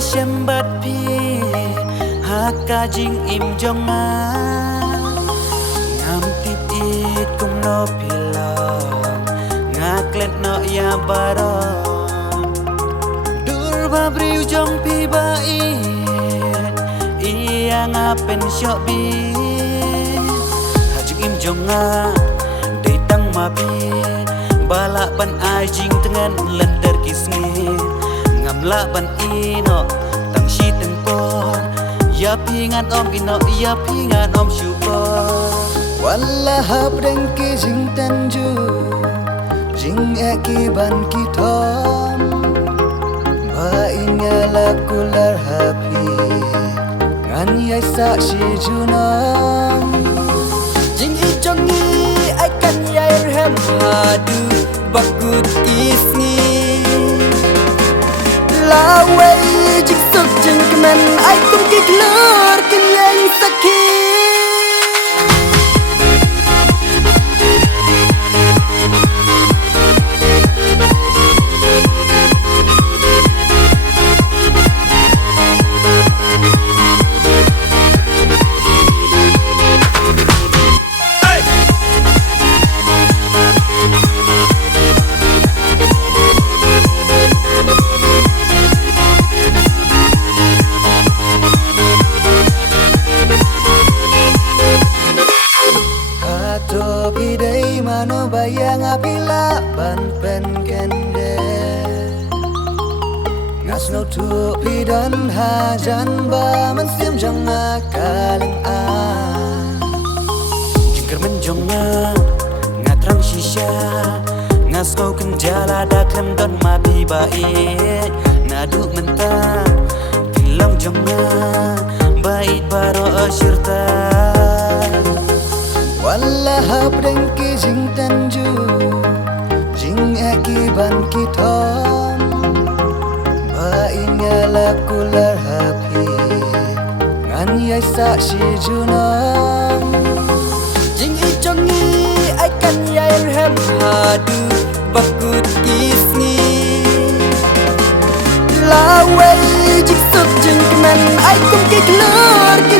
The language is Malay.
sembat pi haka jing im jonga ngam tit it kum no pilong ngaklet no ya baron dur babriu jong pi bai iya ngapen syok bi hajing im jonga datang mapi balak ban ajing tengan lender kisngi ngamla ban ino tang shi tempon ya pingan om ino ya pingan om syukur walla habreng ki jing tanju jing eki ban ki thom ba inyala kular happy ngan yai sa shi junam jing i jongi akan yai rem hadu bakut isni lawe jing suk jing kemen ai kum ki klur kin yang sakit Bidai mano bayang apila ban pen kende ngas no tu pidan hajan ba man sim janga kaleng a jingker menjonga ngatrang shisha ngas kau kenjala daklem don mapi bae nadu mentang tilang jonga bait baro asyirta walla habreng ki jing tanju jing eki ban ki thom ba inyala kular happy ngan yai sa shi junam jing i jongi akan yai rem hadu bakut isni lawe jing suk jing kemen ai kum ki klur kin